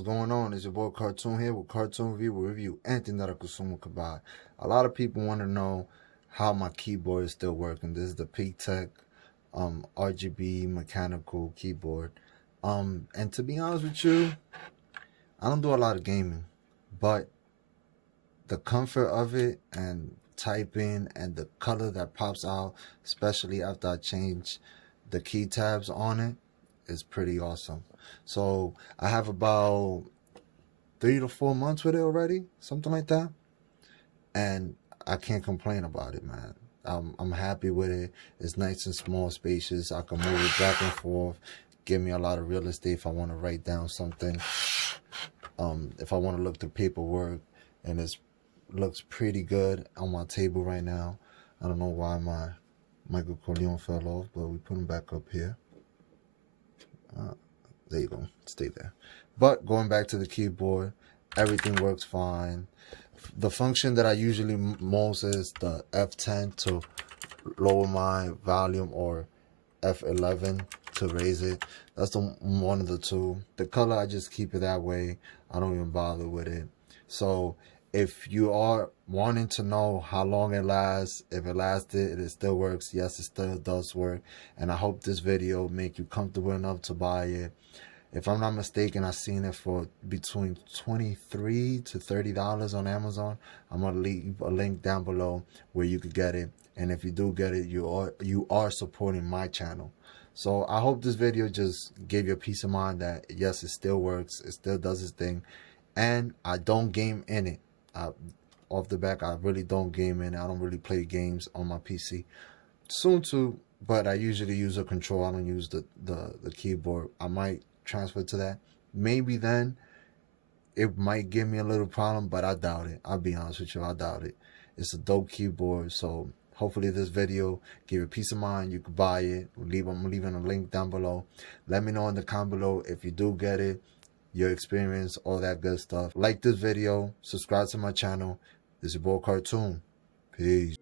What's going on? It's your boy Cartoon here with Cartoon Review. We review anything that a consumer could buy. A lot of people want to know how my keyboard is still working. This is the Pictek RGB mechanical keyboard. And to be honest with you, I don't do a lot of gaming, but the comfort of it and typing and the color that pops out, especially after I change the key tabs on it, is pretty awesome. So I have about 3 to 4 months with it already, something like that, and I can't complain about it, man. I'm happy with it. It's nice and small, spacious. I can move it back and forth, give me a lot of real estate if I want to write down something, if I want to look through paperwork, and it looks pretty good on my table right now. I don't know why my Michael Corleone fell off, but we put him back up here. There you go, stay there. But going back to the keyboard, everything works fine. The function that I usually most is the F10 to lower my volume, or F11 to raise it. That's the one of the two. The color, I just keep it that way. I don't even bother with it. So if you are wanting to know how long it lasts, if it lasted, it still works. Yes, it still does work. And I hope this video make you comfortable enough to buy it. If I'm not mistaken, I've seen it for between $23 to $30 on Amazon. I'm gonna leave a link down below where you could get it. And if you do get it, you are supporting my channel. So I hope this video just gave you a peace of mind that yes, it still works, it still does its thing, and I don't game in it. Off the back, I really don't game in it. I don't really play games on my PC. Soon to, but I usually use a control. I don't use the keyboard. I might transfer to that. Maybe then it might give me a little problem, but I doubt it. I'll be honest with you, I doubt it. It's a dope keyboard, so hopefully this video give you peace of mind. You can buy it. I'm leaving a link down below. Let me know in the comment below if you do get it, your experience, all that good stuff. Like this video, subscribe to my channel. This is your boy Cartoon. Peace.